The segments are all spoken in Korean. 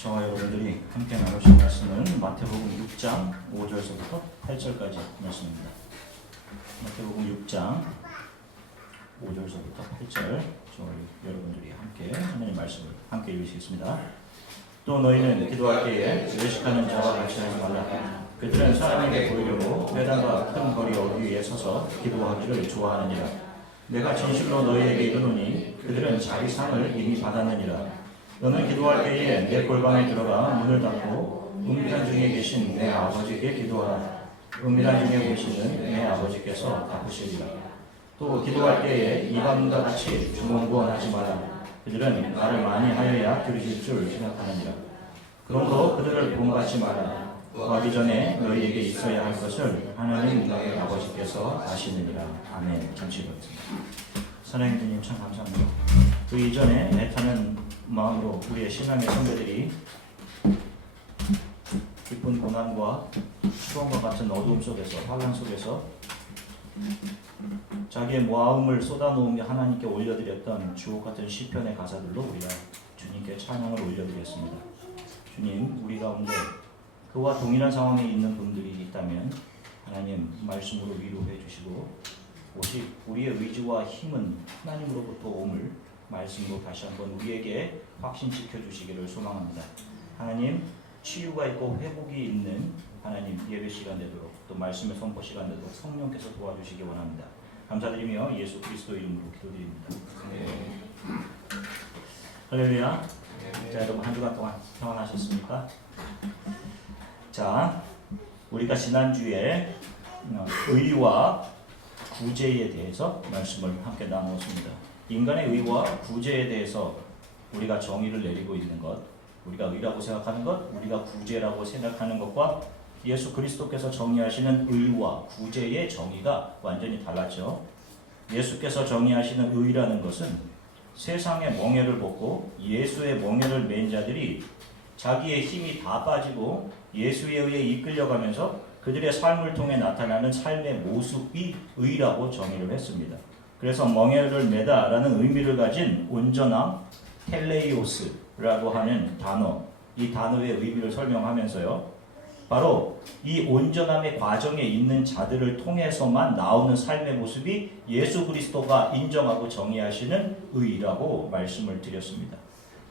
저와 여러분들이 함께 나누실 말씀은 마태복음 6장 5절서부터 8절까지 말씀입니다. 마태복음 6장 5절서부터 8절 저와 여러분들이 함께 하나님의 말씀을 함께 읽으시겠습니다. 또 너희는 기도할 때에 외식하는 자와 같이 하지 말라. 그들은 사람에게 보이려고 회당과 큰 거리 어귀에 서서 기도하기를 좋아하느니라. 내가 진실로 너희에게 이르노니 그들은 자기 상을 이미 받았느니라. 너는 기도할 때에 내 골방에 들어가 문을 닫고 은밀한 중에 계신 내 아버지께 기도하라. 은밀한 중에 계시는 내 아버지께서 갚으시리라. 또 기도할 때에 이방인과 같이 주문구원하지 마라. 그들은 말을 많이 하여야 들으실 줄 생각하느니라. 그러므로 그들을 본받지 마라. 구하기 전에 너희에게 있어야 할 것을 하나님 너희 아버지께서 아시느니라. 아멘. 잠시 기도하겠습니다. 사랑하는 주님 참 감사합니다. 그 이전에 애타는 마음으로 우리의 신앙의 선배들이 깊은 고난과 추원과 같은 어두움 속에서, 환난 속에서 자기의 마음을 쏟아놓으며 하나님께 올려드렸던 주옥 같은 시편의 가사들로 우리가 주님께 찬양을 올려드렸습니다. 주님, 우리 가운데 그와 동일한 상황에 있는 분들이 있다면 하나님 말씀으로 위로해 주시고 오직 우리의 의지와 힘은 하나님으로부터 옴을 말씀으로 다시 한번 우리에게 확신시켜 주시기를 소망합니다. 하나님, 치유가 있고 회복이 있는 하나님 예배 시간 되도록 또 말씀의 선포 시간 되도록 성령께서 도와주시기 원합니다. 감사드리며 예수 그리스도 이름으로 기도드립니다. 할렐루야. 자, 여러분 한 주간 동안 평안하셨습니까? 자, 우리가 지난주에 의와 구제에 대해서 말씀을 함께 나누었습니다. 인간의 의와 구제에 대해서 우리가 정의를 내리고 있는 것, 우리가 의라고 생각하는 것, 우리가 구제라고 생각하는 것과 예수 그리스도께서 정의하시는 의와 구제의 정의가 완전히 달랐죠. 예수께서 정의하시는 의라는 것은 세상의 멍에를 벗고 예수의 멍에를 맨 자들이 자기의 힘이 다 빠지고 예수에 의해 이끌려가면서 그들의 삶을 통해 나타나는 삶의 모습이 의라고 정의를 했습니다. 그래서 멍에를 매다라는 의미를 가진 온전함, 텔레이오스라고 하는 단어, 이 단어의 의미를 설명하면서요, 바로 이 온전함의 과정에 있는 자들을 통해서만 나오는 삶의 모습이 예수 그리스도가 인정하고 정의하시는 의라고 말씀을 드렸습니다.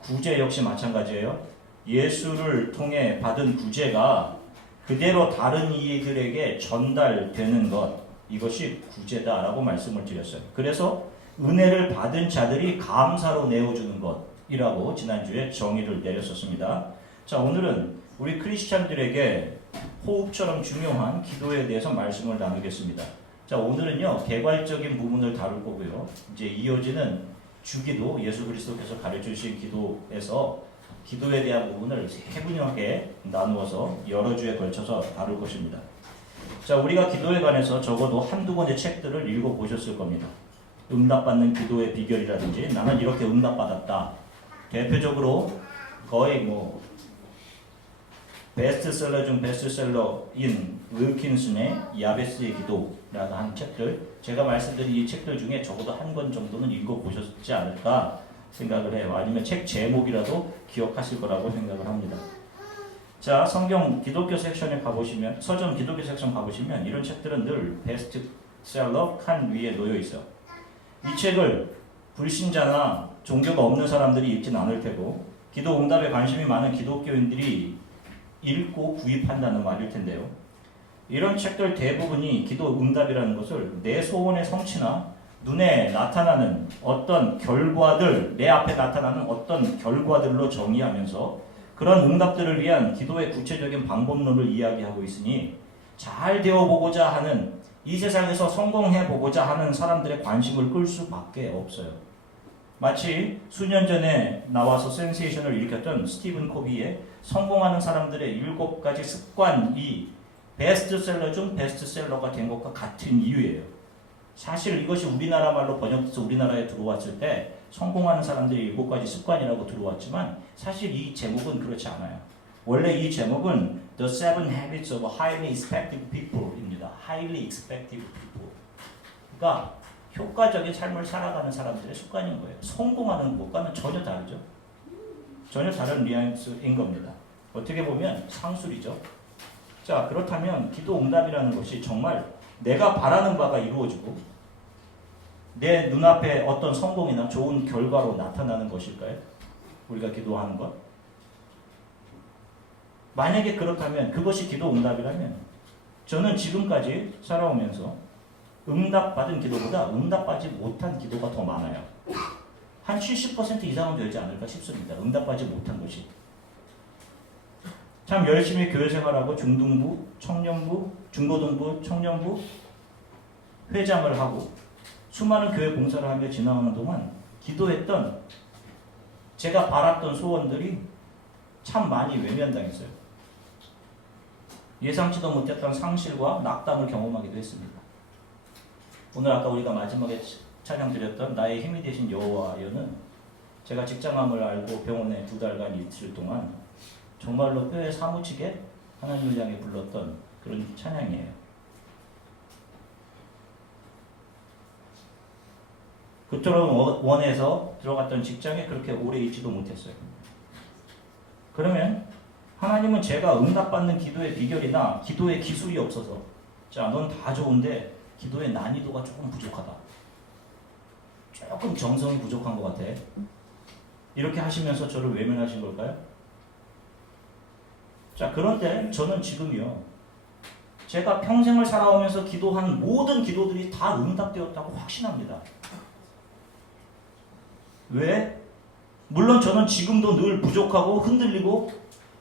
구제 역시 마찬가지예요. 예수를 통해 받은 구제가 그대로 다른 이들에게 전달되는 것, 이것이 구제다라고 말씀을 드렸어요. 그래서 은혜를 받은 자들이 감사로 내어주는 것이라고 지난주에 정의를 내렸었습니다. 자, 오늘은 우리 크리스찬들에게 호흡처럼 중요한 기도에 대해서 말씀을 나누겠습니다. 자, 오늘은요, 개괄적인 부분을 다룰 거고요. 이제 이어지는 주기도, 예수 그리스도께서 가르쳐 주신 기도에서 기도에 대한 부분을 세 분야하게 나누어서 여러 주에 걸쳐서 다룰 것입니다. 자, 우리가 기도에 관해서 적어도 한두 권의 책들을 읽어보셨을 겁니다. 응답받는 기도의 비결이라든지 나는 이렇게 응답받았다. 대표적으로 거의 베스트셀러 중 베스트셀러인 윌킨슨의 야베스의 기도라는 한 책들, 제가 말씀드린 이 책들 중에 적어도 한 권 정도는 읽어보셨지 않을까 생각을 해요. 아니면 책 제목이라도 기억하실 거라고 생각을 합니다. 자, 성경 기독교 섹션에 가보시면, 서점 기독교 섹션 가보시면 이런 책들은 늘 베스트셀러 칸 위에 놓여 있어요. 이 책을 불신자나 종교가 없는 사람들이 읽지는 않을 테고 기도 응답에 관심이 많은 기독교인들이 읽고 구입한다는 말일 텐데요. 이런 책들 대부분이 기도 응답이라는 것을 내 소원의 성취나 눈에 나타나는 어떤 결과들, 내 앞에 나타나는 어떤 결과들로 정의하면서 그런 응답들을 위한 기도의 구체적인 방법론을 이야기하고 있으니 잘 되어보고자 하는, 이 세상에서 성공해보고자 하는 사람들의 관심을 끌 수밖에 없어요. 마치 수년 전에 나와서 센세이션을 일으켰던 스티븐 코비의 성공하는 사람들의 7가지 습관이 베스트셀러 중 베스트셀러가 된 것과 같은 이유예요. 사실 이것이 우리나라 말로 번역돼서 우리나라에 들어왔을 때 성공하는 사람들의 7가지 습관이라고 들어왔지만 사실 이 제목은 그렇지 않아요. 원래 이 제목은 The Seven Habits of Highly Effective People입니다. Highly Effective People. 그러니까 효과적인 삶을 살아가는 사람들의 습관인 거예요. 성공하는 것과는 전혀 다르죠. 전혀 다른 뉘앙스인 겁니다. 어떻게 보면 상술이죠. 자, 그렇다면 기도 응답이라는 것이 정말 내가 바라는 바가 이루어지고 내 눈앞에 어떤 성공이나 좋은 결과로 나타나는 것일까요? 우리가 기도하는 것? 만약에 그렇다면, 그것이 기도 응답이라면 저는 지금까지 살아오면서 응답받은 기도보다 응답받지 못한 기도가 더 많아요. 한 70% 이상은 되지 않을까 싶습니다. 응답받지 못한 것이. 참 열심히 교회 생활하고 중등부, 청년부, 중고등부, 청년부 회장을 하고 수많은 교회 봉사를 하며 지나가는 동안 기도했던 제가 바랐던 소원들이 참 많이 외면당했어요. 예상치도 못했던 상실과 낙담을 경험하기도 했습니다. 오늘 아까 우리가 마지막에 찬양 드렸던 나의 힘이 되신 여호와여는 제가 직장암을 알고 병원에 2달간 있을 동안 정말로 뼈에 사무치게 하나님을 향해 불렀던 그런 찬양이에요. 그토록 원해서 들어갔던 직장에 그렇게 오래 있지도 못했어요. 그러면 하나님은 제가 응답받는 기도의 비결이나 기도의 기술이 없어서 자, 넌 다 좋은데 기도의 난이도가 조금 부족하다. 조금 정성이 부족한 것 같아. 이렇게 하시면서 저를 외면하신 걸까요? 자, 그런데 저는 지금요. 제가 평생을 살아오면서 기도한 모든 기도들이 다 응답되었다고 확신합니다. 왜? 물론 저는 지금도 늘 부족하고 흔들리고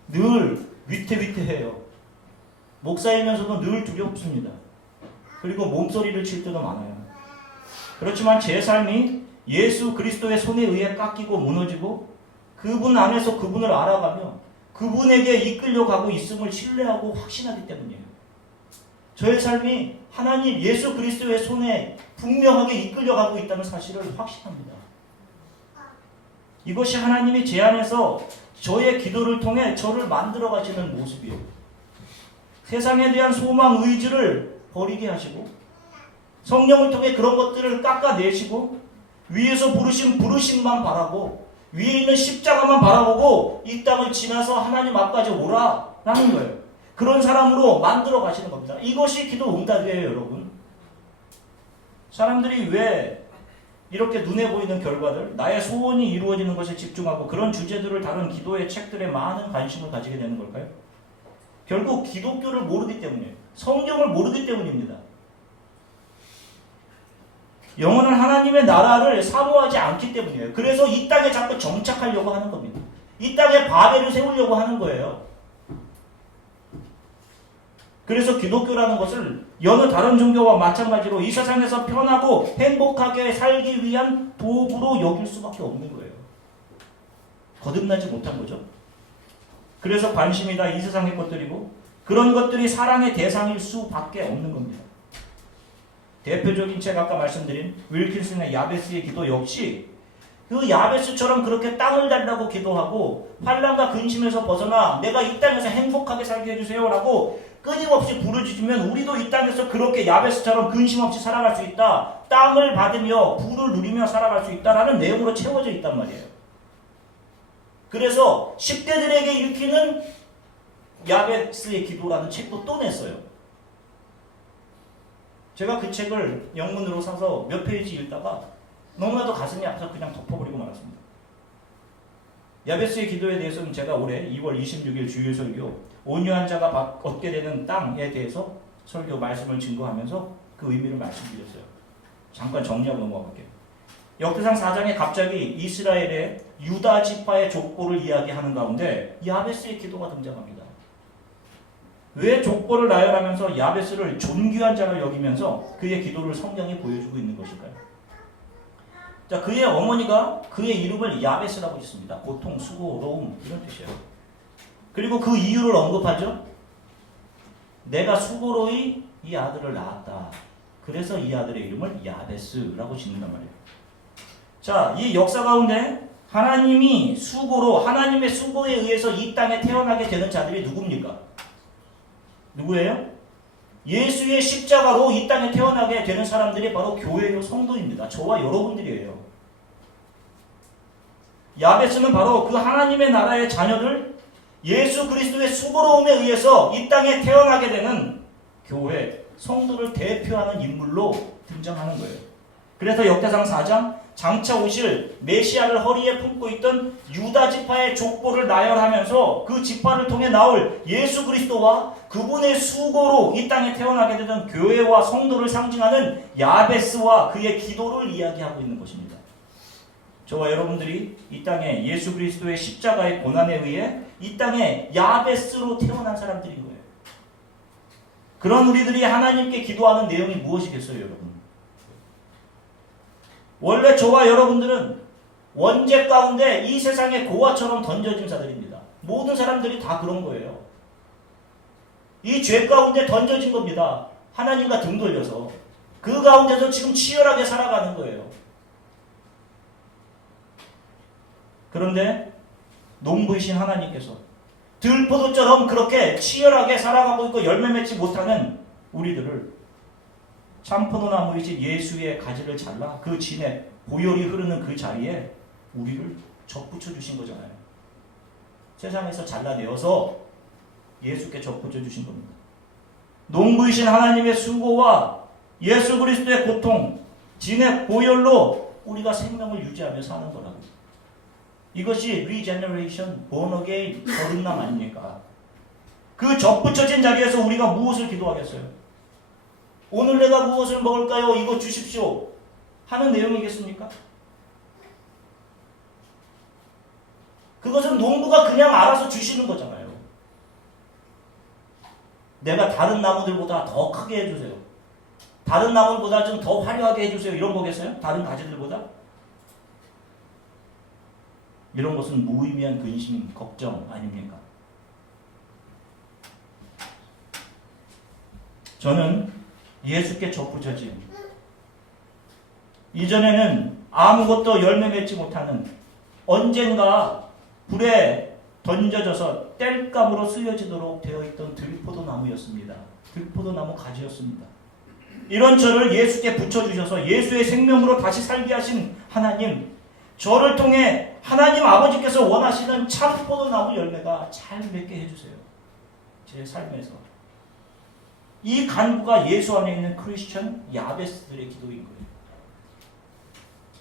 늘 위태위태해요. 목사이면서도 늘 두렵습니다. 그리고 몸소리를 칠 때도 많아요. 그렇지만 제 삶이 예수 그리스도의 손에 의해 깎이고 무너지고 그분 안에서 그분을 알아가며 그분에게 이끌려가고 있음을 신뢰하고 확신하기 때문이에요. 저의 삶이 하나님 예수 그리스도의 손에 분명하게 이끌려가고 있다는 사실을 확신합니다. 이것이 하나님이 제 안에서 저의 기도를 통해 저를 만들어 가시는 모습이에요. 세상에 대한 소망, 의지를 버리게 하시고 성령을 통해 그런 것들을 깎아내시고 위에서 부르신 부르심만 바라고 위에 있는 십자가만 바라보고 이 땅을 지나서 하나님 앞까지 오라라는 거예요. 그런 사람으로 만들어 가시는 겁니다. 이것이 기도 응답이에요, 여러분. 사람들이 왜 이렇게 눈에 보이는 결과들, 나의 소원이 이루어지는 것에 집중하고 그런 주제들을 다룬 기도의 책들에 많은 관심을 가지게 되는 걸까요? 결국 기독교를 모르기 때문이에요. 성경을 모르기 때문입니다. 영원한 하나님의 나라를 사모하지 않기 때문이에요. 그래서 이 땅에 자꾸 정착하려고 하는 겁니다. 이 땅에 바벨을 세우려고 하는 거예요. 그래서 기독교라는 것을 여느 다른 종교와 마찬가지로 이 세상에서 편하고 행복하게 살기 위한 도구로 여길 수밖에 없는 거예요. 거듭나지 못한 거죠. 그래서 관심이 다 이 세상의 것들이고 그런 것들이 사랑의 대상일 수밖에 없는 겁니다. 대표적인 책 아까 말씀드린 윌킨슨의 야베스의 기도 역시 그 야베스처럼 그렇게 땅을 달라고 기도하고 환난과 근심에서 벗어나 내가 이 땅에서 행복하게 살게 해주세요 라고 끊임없이 부르짖으면 우리도 이 땅에서 그렇게 야베스처럼 근심 없이 살아갈 수 있다. 땅을 받으며 부를 누리며 살아갈 수 있다라는 내용으로 채워져 있단 말이에요. 그래서 10대들에게 일으키는 야베스의 기도라는 책도 또 냈어요. 제가 그 책을 영문으로 사서 몇 페이지 읽다가 너무나도 가슴이 아파서 그냥 덮어버리고 말았습니다. 야베스의 기도에 대해서는 제가 올해 2월 26일 주일 설교 온유한 자가 얻게 되는 땅에 대해서 설교 말씀을 증거하면서 그 의미를 말씀드렸어요. 잠깐 정리하고 넘어갈게요. 역대상 4장에 갑자기 이스라엘의 유다 지파의 족보를 이야기하는 가운데 야베스의 기도가 등장합니다. 왜 족보를 나열하면서 야베스를 존귀한 자를 여기면서 그의 기도를 성경이 보여주고 있는 것일까요? 자, 그의 어머니가 그의 이름을 야베스라고 짓습니다. 고통, 수고로움 이런 뜻이에요. 그리고 그 이유를 언급하죠. 내가 수고로이 이 아들을 낳았다. 그래서 이 아들의 이름을 야베스라고 짓는단 말이에요. 자, 이 역사 가운데 하나님이 수고로 하나님의 수고에 의해서 이 땅에 태어나게 되는 자들이 누굽니까? 누구예요? 예수의 십자가로 이 땅에 태어나게 되는 사람들이 바로 교회요 성도입니다. 저와 여러분들이에요. 야베스는 바로 그 하나님의 나라의 자녀들, 예수 그리스도의 수고로움에 의해서 이 땅에 태어나게 되는 교회, 성도를 대표하는 인물로 등장하는 거예요. 그래서 역대상 4장 장차 오실 메시아를 허리에 품고 있던 유다 지파의 족보를 나열하면서 그 지파를 통해 나올 예수 그리스도와 그분의 수고로 이 땅에 태어나게 되던 교회와 성도를 상징하는 야베스와 그의 기도를 이야기하고 있는 것입니다. 저와 여러분들이 이 땅에 예수 그리스도의 십자가의 고난에 의해 이 땅에 야베스로 태어난 사람들인 거예요. 그런 우리들이 하나님께 기도하는 내용이 무엇이겠어요, 여러분? 원래 저와 여러분들은 원죄 가운데 이 세상의 고아처럼 던져진 자들입니다. 모든 사람들이 다 그런 거예요. 이 죄 가운데 던져진 겁니다. 하나님과 등 돌려서. 그 가운데서 지금 치열하게 살아가는 거예요. 그런데 농부이신 하나님께서 들포도처럼 그렇게 치열하게 살아가고 있고 열매 맺지 못하는 우리들을 참포도나무이신 예수의 가지를 잘라 그 진에 보혈이 흐르는 그 자리에 우리를 접붙여 주신 거잖아요. 세상에서 잘라내어서 예수께 접붙여 주신 겁니다. 농부이신 하나님의 수고와 예수 그리스도의 고통, 진의 보혈로 우리가 생명을 유지하며 사는 거라고. 이것이 regeneration, born again, 거듭남 아닙니까? 그 접붙여진 자리에서 우리가 무엇을 기도하겠어요? 오늘 내가 무엇을 먹을까요? 이거 주십시오. 하는 내용이겠습니까? 그것은 농부가 그냥 알아서 주시는 거잖아요. 내가 다른 나무들보다 더 크게 해주세요. 다른 나무들보다 좀 더 화려하게 해주세요. 이런 거겠어요? 다른 가지들보다? 이런 것은 무의미한 근심, 걱정 아닙니까? 저는 예수께 접붙여진 이전에는 아무것도 열매 맺지 못하는 언젠가 불에 던져져서 땔감으로 쓰여지도록 되어 있던 들포도나무였습니다. 들포도나무 가지였습니다. 이런 저를 예수께 붙여주셔서 예수의 생명으로 다시 살게 하신 하나님, 저를 통해 하나님 아버지께서 원하시는 참포도나무 열매가 잘 맺게 해주세요. 제 삶에서. 이 간구가 예수 안에 있는 크리스천 야베스들의 기도인 거예요.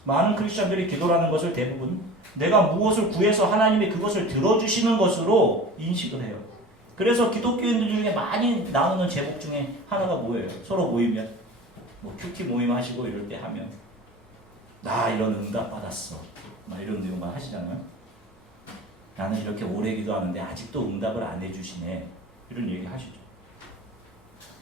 많은 크리스천들이 기도라는 것을 대부분 내가 무엇을 구해서 하나님이 그것을 들어주시는 것으로 인식을 해요. 그래서 기독교인들 중에 많이 나오는 제목 중에 하나가 뭐예요? 서로 모이면 뭐 큐티 모임 하시고 이럴 때 하면 나 이런 응답 받았어. 막 이런 내용만 하시잖아요. 나는 이렇게 오래 기도하는데 아직도 응답을 안 해주시네. 이런 얘기 하시죠.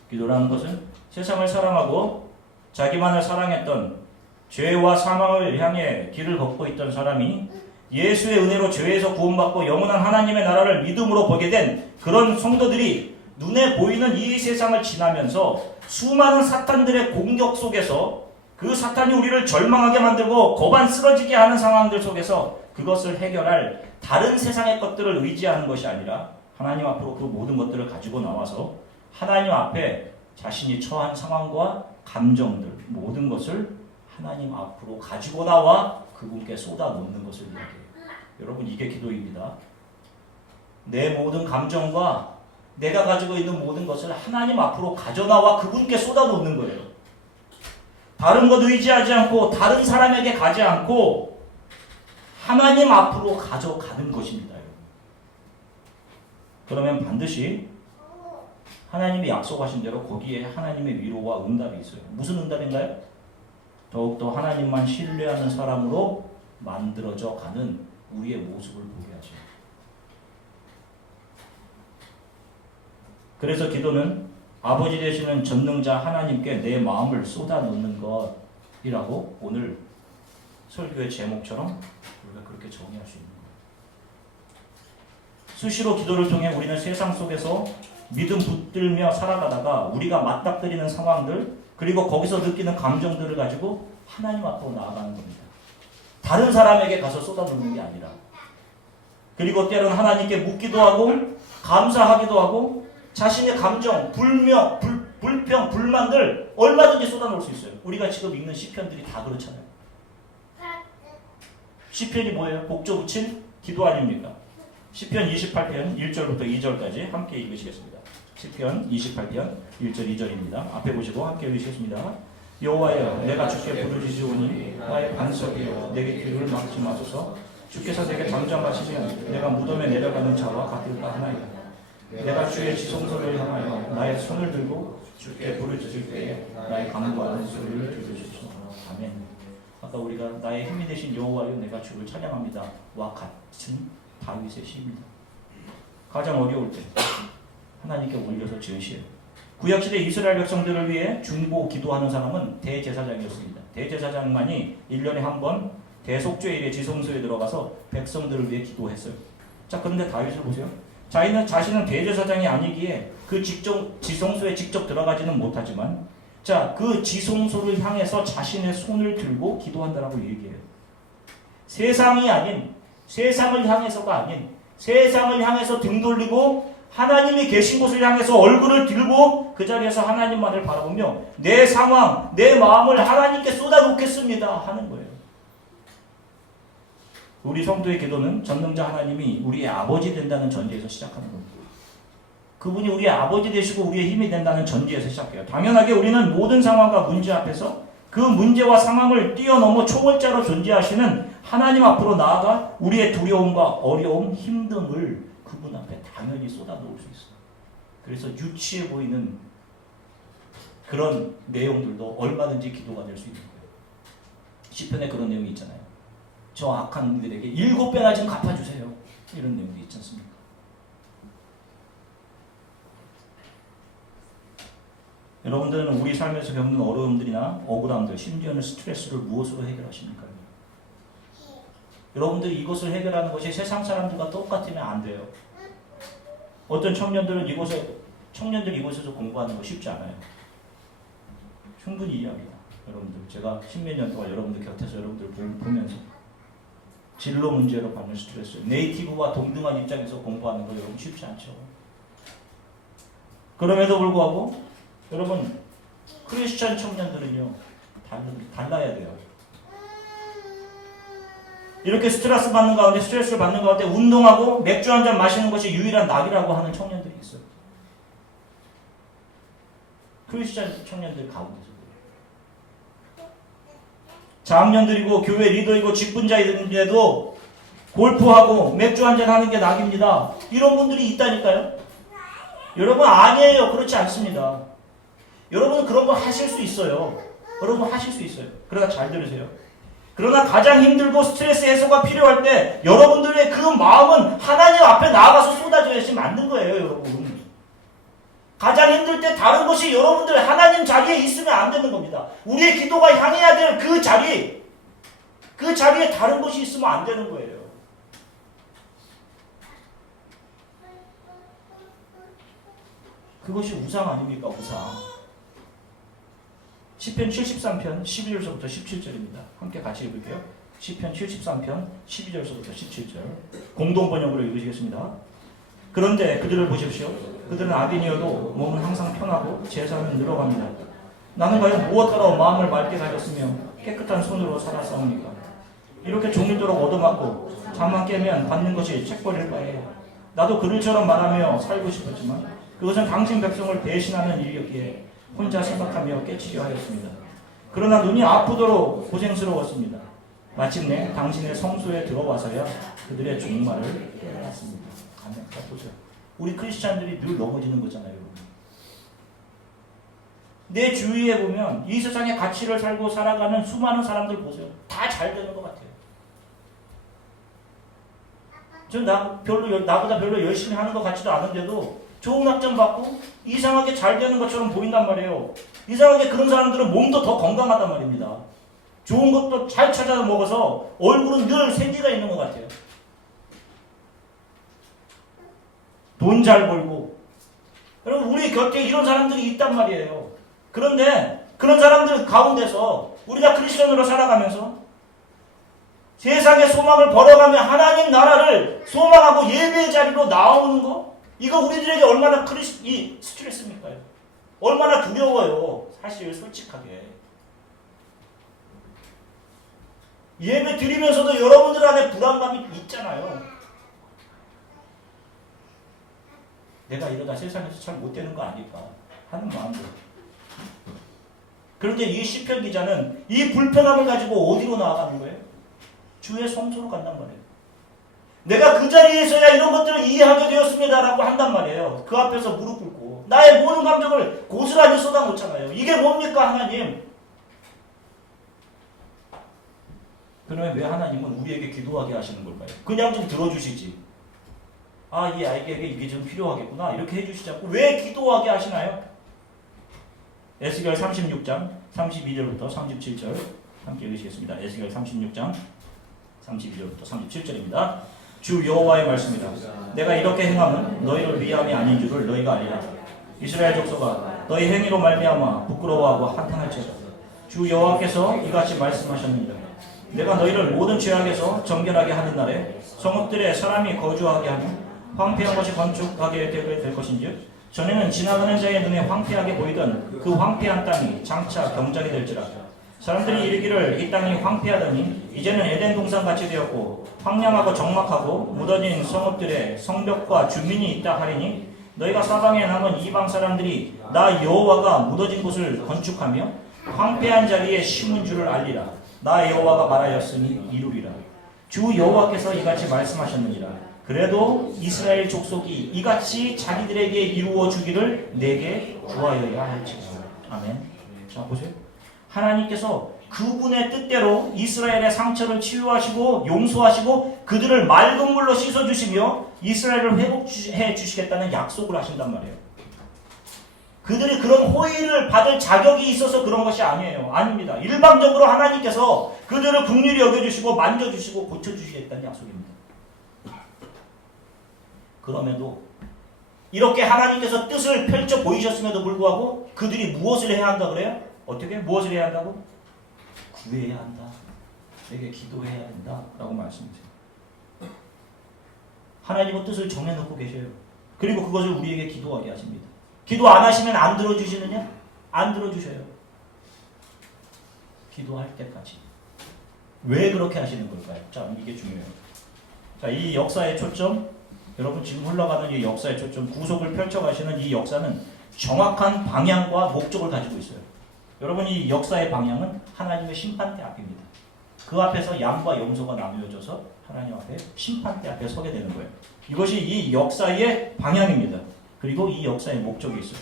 기도라는 것은 세상을 사랑하고 자기만을 사랑했던 죄와 사망을 향해 길을 걷고 있던 사람이 예수의 은혜로 죄에서 구원받고 영원한 하나님의 나라를 믿음으로 보게 된 그런 성도들이 눈에 보이는 이 세상을 지나면서 수많은 사탄들의 공격 속에서 그 사탄이 우리를 절망하게 만들고 고반 쓰러지게 하는 상황들 속에서 그것을 해결할 다른 세상의 것들을 의지하는 것이 아니라 하나님 앞으로 그 모든 것들을 가지고 나와서 하나님 앞에 자신이 처한 상황과 감정들 모든 것을 하나님 앞으로 가지고 나와 그분께 쏟아놓는 것을 이야기해요. 여러분 이게 기도입니다. 내 모든 감정과 내가 가지고 있는 모든 것을 하나님 앞으로 가져나와 그분께 쏟아놓는 거예요. 다른 것 의지하지 않고 다른 사람에게 가지 않고 하나님 앞으로 가져가는 것입니다. 그러면 반드시 하나님이 약속하신 대로 거기에 하나님의 위로와 응답이 있어요. 무슨 응답인가요? 더욱더 하나님만 신뢰하는 사람으로 만들어져 가는 우리의 모습을 보게 하죠. 그래서 기도는 아버지 되시는 전능자 하나님께 내 마음을 쏟아놓는 것이라고 오늘 설교의 제목처럼 우리가 그렇게 정의할 수 있는 거예요. 수시로 기도를 통해 우리는 세상 속에서 믿음 붙들며 살아가다가 우리가 맞닥뜨리는 상황들 그리고 거기서 느끼는 감정들을 가지고 하나님 앞으로 나아가는 겁니다. 다른 사람에게 가서 쏟아놓는 게 아니라 그리고 때로는 하나님께 묻기도 하고 감사하기도 하고 자신의 감정, 불명, 불평, 불만들 얼마든지 쏟아놓을 수 있어요. 우리가 지금 읽는 시편들이 다 그렇잖아요. 시편이 뭐예요? 복조 붙인 기도 아닙니까? 시편 28편 1절부터 2절까지 함께 읽으시겠습니다. 시편 28편 1절 2절입니다. 앞에 보시고 함께 읽으시겠습니다. 여호와여 내가 주께 부르짖으오니 나의 반석이여 내게 귀를 막지 마소서. 주께서 내게 잠잠하시면 내가 무덤에 내려가는 자와 같을까 하나이다. 내가 주의 지성소를 향하여 나의 손을 들고 주께 부르짖을 때에 나의 간구하는 소리를 들으소서. 아멘. 아까 우리가 나의 힘이 되신 여호와여 내가 주를 찬양합니다 와 같은 다윗의 시입니다. 가장 어려울 때 하나님께 올려서 지은 시예요. 구약시대 이스라엘 백성들을 위해 중보 기도하는 사람은 대제사장이었습니다. 대제사장만이 1년에 한 번 대속죄일에 지성소에 들어가서 백성들을 위해 기도했어요. 자, 그런데 다윗을 보세요. 자신은 대제사장이 아니기에 그 지성소에 직접 들어가지는 못하지만 자, 그 지성소를 향해서 자신의 손을 들고 기도한다라고 얘기해요. 세상이 아닌, 세상을 향해서가 아닌, 세상을 향해서 등 돌리고 하나님이 계신 곳을 향해서 얼굴을 들고 그 자리에서 하나님만을 바라보며 내 상황, 내 마음을 하나님께 쏟아놓겠습니다 하는 거예요. 우리 성도의 기도는 전능자 하나님이 우리의 아버지 된다는 전제에서 시작하는 겁니다. 그분이 우리의 아버지 되시고 우리의 힘이 된다는 전제에서 시작해요. 당연하게 우리는 모든 상황과 문제 앞에서 그 문제와 상황을 뛰어넘어 초월자로 존재하시는 하나님 앞으로 나아가 우리의 두려움과 어려움, 힘듦을 그분 앞에 당연히 쏟아놓을 수 있어요. 그래서 유치해 보이는 그런 내용들도 얼마든지 기도가 될 수 있는 거예요. 시편에 그런 내용이 있잖아요. 저 악한 이들에게 7배나 좀 갚아주세요. 이런 내용도 있지 않습니까? 여러분들은 우리 삶에서 겪는 어려움들이나 억울함들, 심지어는 스트레스를 무엇으로 해결하십니까? 여러분들이 이것을 해결하는 것이 세상 사람들과 똑같으면 안 돼요. 어떤 청년들이 이곳에서 공부하는 거 쉽지 않아요. 충분히 이해합니다. 여러분들, 제가 10몇 년 동안 여러분들 곁에서 여러분들 보면서 진로 문제로 받는 스트레스, 네이티브와 동등한 입장에서 공부하는 거 여러분 쉽지 않죠. 그럼에도 불구하고 여러분 크리스찬 청년들은요 달라야 돼요. 이렇게 스트레스를 받는 가운데 운동하고 맥주 한잔 마시는 것이 유일한 낙이라고 하는 청년들이 있어요. 크리스찬 청년들 가운데서 장년들이고 교회 리더이고 직분자인데도 골프하고 맥주 한잔 하는 게 낙입니다. 이런 분들이 있다니까요. 여러분 아니에요. 그렇지 않습니다. 여러분은 그런 거 하실 수 있어요. 여러분 하실 수 있어요. 그러나 잘 들으세요. 그러나 가장 힘들고 스트레스 해소가 필요할 때 여러분들의 그 마음은 하나님 앞에 나아가서 쏟아져야지 맞는 거예요. 여러분. 가장 힘들 때 다른 것이 여러분들 하나님 자리에 있으면 안 되는 겁니다. 우리의 기도가 향해야 될 그 자리에 다른 것이 있으면 안 되는 거예요. 그것이 우상 아닙니까? 우상. 시편 73편 12절서부터 17절입니다. 함께 같이 읽을게요. 시편 73편 12절서부터 17절 공동 번역으로 읽으시겠습니다. 그런데 그들을 보십시오. 그들은 악인이어도 몸은 항상 편하고 제사는 늘어갑니다. 나는 과연 무엇하러 마음을 맑게 가졌으며 깨끗한 손으로 살았사옵니까? 이렇게 종일토록 얻어맞고 잠만 깨면 받는 것이 책벌일 바에 나도 그들처럼 말하며 살고 싶었지만 그것은 당신 백성을 배신하는 일이었기에 혼자 생각하며 깨치려 하였습니다. 그러나 눈이 아프도록 고생스러웠습니다. 마침내 당신의 성소에 들어와서야 그들의 종말을 깨달았습니다. 아멘. 보세요. 우리 크리스찬들이 늘 넘어지는 거잖아요. 여러분. 내 주위에 보면 이 세상의 가치를 살고 살아가는 수많은 사람들 보세요. 다 잘 되는 것 같아요. 나보다 별로 열심히 하는 것 같지도 않은데도 좋은 학점 받고 이상하게 잘 되는 것처럼 보인단 말이에요. 이상하게 그런 사람들은 몸도 더 건강하단 말입니다. 좋은 것도 잘 찾아 먹어서 얼굴은 늘 생기가 있는 것 같아요. 돈 잘 벌고. 여러분 우리 곁에 이런 사람들이 있단 말이에요. 그런데 그런 사람들 가운데서 우리가 크리스천으로 살아가면서 세상의 소망을 벌어가며 하나님 나라를 소망하고 예배의 자리로 나오는 거, 이거 우리들에게 얼마나 스트레스입니까? 얼마나 두려워요. 사실 솔직하게. 예배 드리면서도 여러분들 안에 불안감이 있잖아요. 내가 이러다 세상에서 잘 못되는 거 아닐까 하는 마음으로. 그런데 이 시편 기자는 이 불편함을 가지고 어디로 나아가는 거예요? 주의 성소로 간단 말이에요. 내가 그 자리에서야 이런 것들을 이해하게 되었습니다라고 한단 말이에요. 그 앞에서 무릎 꿇고 나의 모든 감정을 고스란히 쏟아놓잖아요. 이게 뭡니까 하나님? 그러면 왜 하나님은 우리에게 기도하게 하시는 걸까요? 그냥 좀 들어주시지. 아, 이 아이에게 이게 좀 필요하겠구나 이렇게 해주시지 않고 왜 기도하게 하시나요? 에스겔 36장 32절부터 37절 함께 읽으시겠습니다. 에스겔 36장 32절부터 37절입니다. 주 여호와의 말씀이다. 내가 이렇게 행함은 너희를 위함이 아닌 줄을 너희가 알리라. 이스라엘 족속아 너희 행위로 말미암아 부끄러워하고 한탄할지어다. 주 여호와께서 이같이 말씀하셨느니라. 내가 너희를 모든 죄악에서 정결하게 하는 날에 성읍들에 사람이 거주하게 하며 황폐한 것이 건축하게 될 것인즉 전에는 지나가는 자의 눈에 황폐하게 보이던 그 황폐한 땅이 장차 경작이 될지라. 사람들이 이르기를 이 땅이 황폐하더니 이제는 에덴 동산같이 되었고 황량하고 적막하고 무너진 성읍들에 성벽과 주민이 있다 하리니 너희가 사방에 남은 이방 사람들이 나 여호와가 무너진 곳을 건축하며 황폐한 자리에 심은 줄을 알리라. 나 여호와가 말하였으니 이루리라. 주 여호와께서 이같이 말씀하셨느니라. 그래도 이스라엘 족속이 이같이 자기들에게 이루어 주기를 내게 구하여야 할지라. 아멘. 자 보세요. 하나님께서 그분의 뜻대로 이스라엘의 상처를 치유하시고 용서하시고 그들을 맑은 물로 씻어주시며 이스라엘을 회복해 주시겠다는 약속을 하신단 말이에요. 그들이 그런 호의를 받을 자격이 있어서 그런 것이 아니에요. 아닙니다. 일방적으로 하나님께서 그들을 긍휼히 여겨주시고 만져주시고 고쳐주시겠다는 약속입니다. 그럼에도 이렇게 하나님께서 뜻을 펼쳐 보이셨음에도 불구하고 그들이 무엇을 해야 한다 그래요? 어떻게? 무엇을 해야 한다고? 구해야 한다. 내게 기도해야 된다. 라고 말씀하세요. 하나님은 뜻을 정해놓고 계셔요. 그리고 그것을 우리에게 기도하게 하십니다. 기도 안 하시면 안 들어주시느냐? 안 들어주셔요. 기도할 때까지. 왜 그렇게 하시는 걸까요? 자, 이게 중요해요. 자, 이 역사의 초점, 여러분 지금 흘러가는 이 역사의 초점, 구속을 펼쳐가시는 이 역사는 정확한 방향과 목적을 가지고 있어요. 여러분 이 역사의 방향은 하나님의 심판대 앞입니다. 그 앞에서 양과 염소가 나누어져서 하나님 앞에 심판대 앞에 서게 되는 거예요. 이것이 이 역사의 방향입니다. 그리고 이 역사의 목적이 있어요.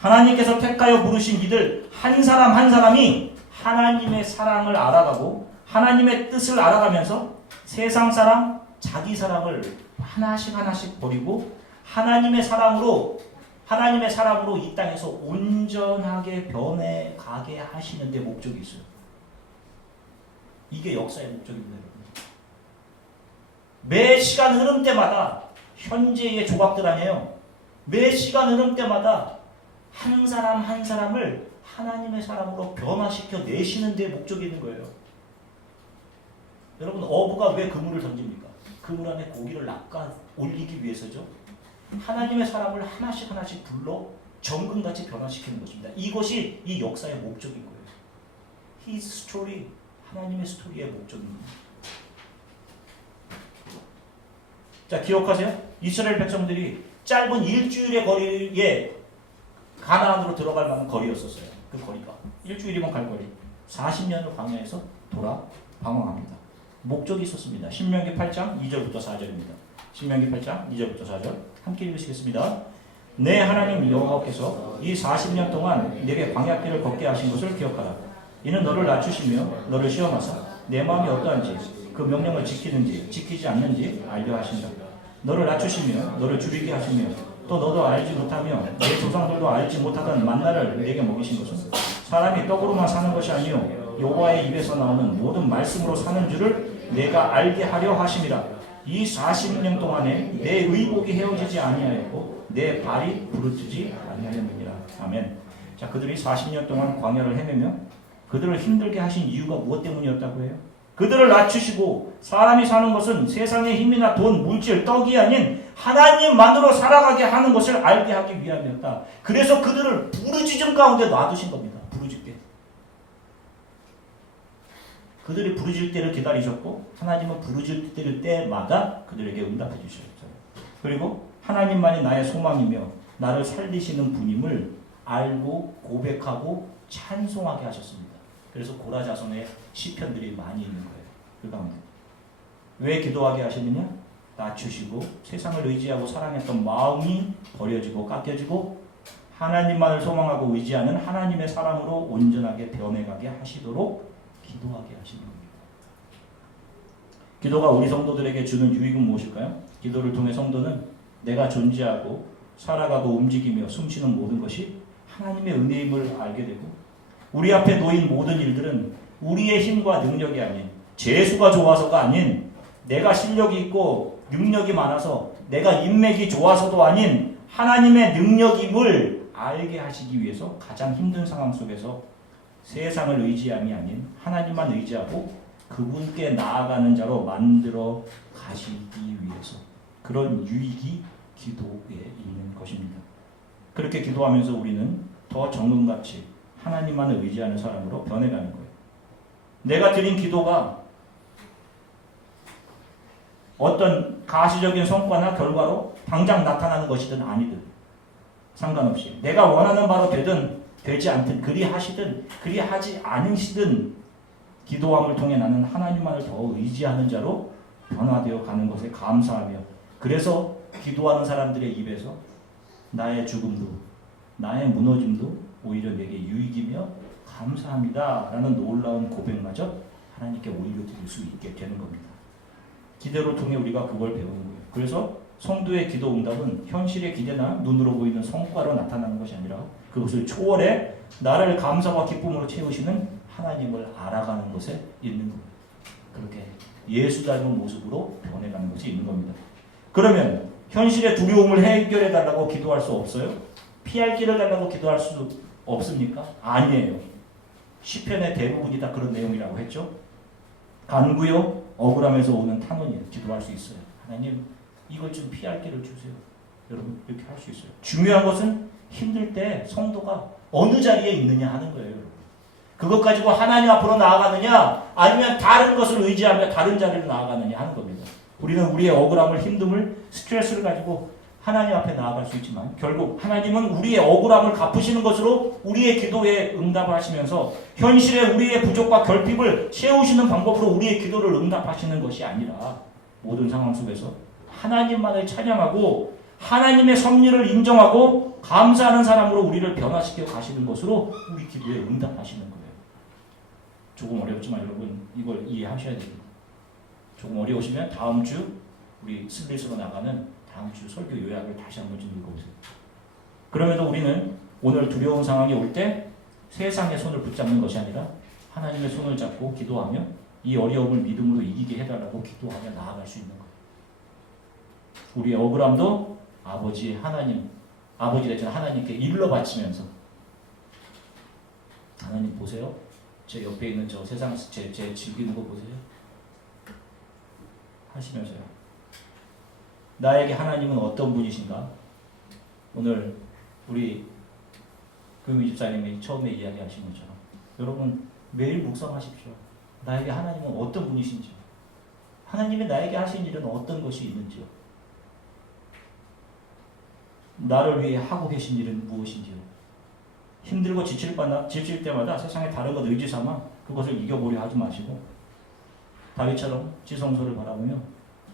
하나님께서 택하여 부르신 이들 한 사람 한 사람이 하나님의 사랑을 알아가고 하나님의 뜻을 알아가면서 세상 사랑, 자기 사랑을 하나씩 버리고 하나님의 사랑으로 이 땅에서 온전하게 변해가게 하시는 데 목적이 있어요. 이게 역사의 목적입니다. 매 시간 흐름 때마다 현재의 조각들 아니에요. 매 시간 흐름 때마다 한 사람 한 사람을 하나님의 사람으로 변화시켜 내시는 데 목적이 있는 거예요. 여러분 어부가 왜 그물을 던집니까? 그물 안에 고기를 낚아 올리기 위해서죠. 하나님의 사람을 하나씩 불러 정금같이 변화시키는 것입니다. 이것이 이 역사의 목적인 거예요. His story, 하나님의 스토리의 목적입니다. 자, 기억하세요. 이스라엘 백성들이 짧은 일주일의 거리에 가나안으로 들어갈 만한 거리였었어요. 그 거리가 일주일이면 갈 거리. 40년을 광야에서 돌아 방황합니다. 목적이 있었습니다. 신명기 8장 2절부터 4절입니다. 신명기 8장 2절부터 4절 함께 읽으시겠습니다. 내 하나님 여호와께서 이 40년 동안 내게 광야길을 걷게 하신 것을 기억하라. 이는 너를 낮추시며 너를 시험하사 내 마음이 어떠한지 그 명령을 지키는지 지키지 않는지 알려 하신다. 너를 낮추시며 너를 줄이게 하시며 또 너도 알지 못하며 내 조상들도 알지 못하던 만나를 내게 먹이신 것은 사람이 떡으로만 사는 것이 아니요 여호와의 입에서 나오는 모든 말씀으로 사는 줄을 내가 알게 하려 하심이라. 이 40년 동안에 내 의복이 헤어지지 아니하였고 내 발이 부르트지 아니하였느니라. 아멘. 자, 그들이 40년 동안 광야를 헤매며 그들을 힘들게 하신 이유가 무엇 때문이었다고 해요? 그들을 낮추시고 사람이 사는 것은 세상의 힘이나 돈, 물질, 떡이 아닌 하나님만으로 살아가게 하는 것을 알게 하기 위함이었다. 그래서 그들을 부르짖음 가운데 놔두신 겁니다. 부르짖게. 그들이 부르짖을 때를 기다리셨고 하나님은 부르짖을 때마다 그들에게 응답해 주셨어요. 그리고 하나님만이 나의 소망이며 나를 살리시는 분임을 알고 고백하고 찬송하게 하셨습니다. 그래서 고라 자손의 시편들이 많이 있는 거예요. 그 가운데 왜 기도하게 하시느냐? 낮추시고 세상을 의지하고 사랑했던 마음이 버려지고 깎여지고 하나님만을 소망하고 의지하는 하나님의 사람으로 온전하게 변해가게 하시도록 기도하게 하시는 겁니다. 기도가 우리 성도들에게 주는 유익은 무엇일까요? 기도를 통해 성도는 내가 존재하고 살아가고 움직이며 숨쉬는 모든 것이 하나님의 은혜임을 알게 되고 우리 앞에 놓인 모든 일들은 우리의 힘과 능력이 아닌 재수가 좋아서가 아닌 내가 실력이 있고 능력이 많아서 내가 인맥이 좋아서도 아닌 하나님의 능력임을 알게 하시기 위해서 가장 힘든 상황 속에서 세상을 의지함이 아닌 하나님만 의지하고 그분께 나아가는 자로 만들어 가시기 위해서 그런 유익이 기도에 있는 것입니다. 그렇게 기도하면서 우리는 더 정금같이 하나님만을 의지하는 사람으로 변해가는 거예요. 내가 드린 기도가 어떤 가시적인 성과나 결과로 당장 나타나는 것이든 아니든 상관없이 내가 원하는 바로 되든 되지 않든 그리하시든 그리하지 않으시든 기도함을 통해 나는 하나님만을 더 의지하는 자로 변화되어 가는 것에 감사하며 그래서 기도하는 사람들의 입에서 나의 죽음도 나의 무너짐도 오히려 내게 유익이며 감사합니다 라는 놀라운 고백마저 하나님께 올려드릴 수 있게 되는 겁니다. 기도를 통해 우리가 그걸 배우는 거예요. 그래서 성도의 기도 응답은 현실의 기대나 눈으로 보이는 성과로 나타나는 것이 아니라 그것을 초월해 나를 감사와 기쁨으로 채우시는 하나님을 알아가는 것에 있는 거예요. 그렇게 예수 닮은 모습으로 변해가는 것이 있는 겁니다. 그러면 현실의 두려움을 해결해 달라고 기도할 수 없어요? 피할 길을 달라고 기도할 수 없습니까? 아니에요. 시편의 대부분이 다 그런 내용이라고 했죠. 간구요, 억울함에서 오는 탄원이에요. 기도할 수 있어요. 하나님, 이걸 좀 피할 길을 주세요. 여러분, 이렇게 할 수 있어요. 중요한 것은 힘들 때 성도가 어느 자리에 있느냐 하는 거예요. 여러분. 그것 가지고 하나님 앞으로 나아가느냐 아니면 다른 것을 의지하며 다른 자리로 나아가느냐 하는 겁니다. 우리는 우리의 억울함을, 힘듦을, 스트레스를 가지고 하나님 앞에 나아갈 수 있지만 결국 하나님은 우리의 억울함을 갚으시는 것으로 우리의 기도에 응답을 하시면서 현실의 우리의 부족과 결핍을 채우시는 방법으로 우리의 기도를 응답하시는 것이 아니라 모든 상황 속에서 하나님만을 찬양하고 하나님의 섭리를 인정하고 감사하는 사람으로 우리를 변화시켜 가시는 것으로 우리 기도에 응답하시는 거예요. 조금 어렵지만 여러분 이걸 이해하셔야 됩니다. 조금 어려우시면 다음 주 우리 슬릿으로 나가는 다음 주 설교 요약을 다시 한번 좀 읽어보세요. 그럼에도 우리는 오늘 두려운 상황이 올 때 세상의 손을 붙잡는 것이 아니라 하나님의 손을 잡고 기도하며 이 어려움을 믿음으로 이기게 해달라고 기도하며 나아갈 수 있는 거예요. 우리의 억울함도 아버지 하나님, 아버지 되신 하나님께 일러 바치면서 하나님 보세요. 제 옆에 있는 저 세상 제 즐기는 거 보세요. 하시면서요. 나에게 하나님은 어떤 분이신가? 오늘 우리 금희 집사님이 처음에 이야기하신 것처럼 여러분 매일 묵상하십시오. 나에게 하나님은 어떤 분이신지요? 하나님이 나에게 하신 일은 어떤 것이 있는지요? 나를 위해 하고 계신 일은 무엇인지요? 힘들고 지칠 때마다 세상에 다른 것 의지 삼아 그것을 이겨보려 하지 마시고 다윗처럼 지성소를 바라보며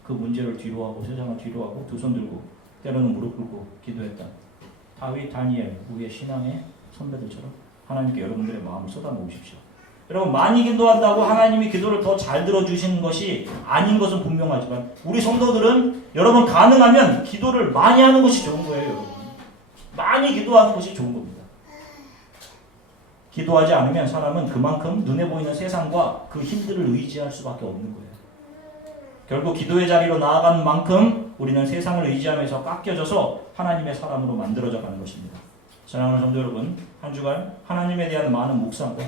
그 문제를 뒤로하고 세상을 뒤로하고 두 손 들고 때로는 무릎 꿇고 기도했다. 다윗, 다니엘, 우리의 신앙의 선배들처럼 하나님께 여러분들의 마음을 쏟아놓으십시오. 여러분 많이 기도한다고 하나님이 기도를 더 잘 들어주시는 것이 아닌 것은 분명하지만 우리 성도들은 여러분 가능하면 기도를 많이 하는 것이 좋은 거예요. 여러분. 많이 기도하는 것이 좋은 겁니다. 기도하지 않으면 사람은 그만큼 눈에 보이는 세상과 그 힘들을 의지할 수밖에 없는 거예요. 결국 기도의 자리로 나아가는 만큼 우리는 세상을 의지하면서 깎여져서 하나님의 사람으로 만들어져 가는 것입니다. 사랑하는 성도 여러분, 한 주간 하나님에 대한 많은 묵상과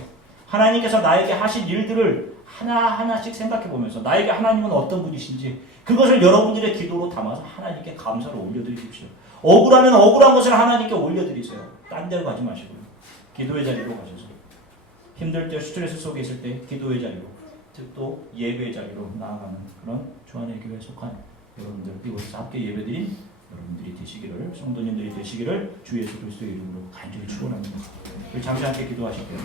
하나님께서 나에게 하신 일들을 하나하나씩 생각해 보면서 나에게 하나님은 어떤 분이신지 그것을 여러분들의 기도로 담아서 하나님께 감사를 올려드리십시오. 억울하면 억울한 것을 하나님께 올려드리세요. 딴 데로 가지 마시고요. 기도의 자리로 가셔서 힘들 때 스트레스 속에 있을 때 기도의 자리로 또 예배 자리로 나아가는 그런 주안의 교회에 속한 여러분들, 이곳에서 함께 예배드린 여러분들이 되시기를, 성도님들이 되시기를 주 예수 그리스도의 이름으로 간절히 축원합니다. 우리 잠시 함께 기도하실게요.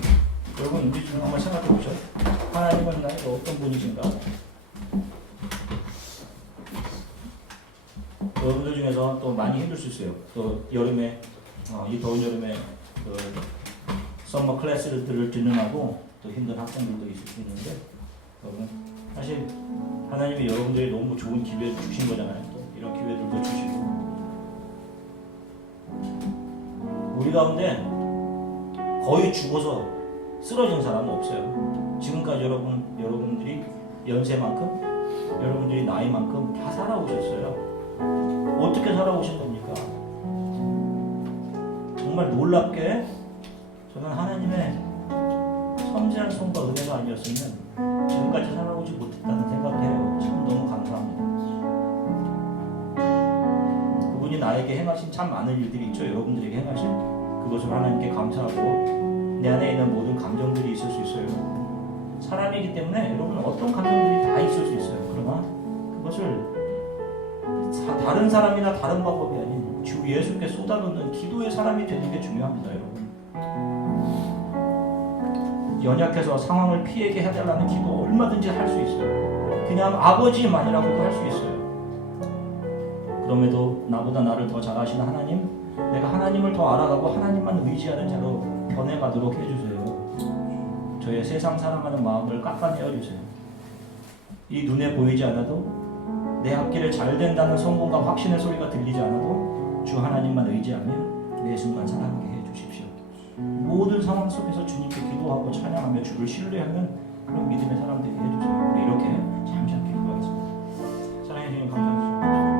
여러분, 우리 중 한번 생각해 보죠. 하나님은 나에게 어떤 분이신가? 여러분들 중에서 또 많이 힘들 수 있어요. 또 여름에 이 더운 여름에 그 썸머 클래스들을 듣는하고 또 힘든 학생들도 있을 수 있는데, 여러분 사실 하나님이 여러분들이 너무 좋은 기회 주신 거잖아요. 또 이런 기회들도 주시고, 우리 가운데 거의 죽어서 쓰러진 사람은 없어요. 지금까지 여러분들이 연세만큼, 여러분들이 나이만큼 다 살아오셨어요. 어떻게 살아오신 겁니까? 정말 놀랍게 저는 하나님의 섬세한 손과 은혜가 아니었으면 지금까지 살아오지 못했다는 생각해요. 참 너무 감사합니다. 그분이 나에게 행하신 참 많은 일들이 있죠. 여러분들에게 행하신 그것을 하나님께 감사하고, 내 안에 있는 모든 감정들이 있을 수 있어요. 사람이기 때문에 여러분 어떤 감정들이 다 있을 수 있어요. 그러나 그것을 다른 사람이나 다른 방법이 아닌 주 예수께 쏟아놓는 기도의 사람이 되는 게 중요합니다. 여러분, 연약해서 상황을 피하게 해달라는 기도 얼마든지 할 수 있어요. 그냥 아버지만이라고도 할 수 있어요. 그럼에도 나보다 나를 더 잘 아시는 하나님, 내가 하나님을 더 알아가고 하나님만 의지하는 자로 변해가도록 해주세요. 저의 세상 사랑하는 마음을 깎아내어주세요. 이 눈에 보이지 않아도 내 앞길을 잘 된다는 성공과 확신의 소리가 들리지 않아도 주 하나님만 의지하며 매 순간 살아가게 해주십시오. 모든 상황 속에서 주님께 기도하고 찬양하며 주를 신뢰하는 그런 믿음의 사람들이 해주세요. 우리 이렇게 잠시 함께 기도하겠습니다. 사랑해 주님 감사합니다.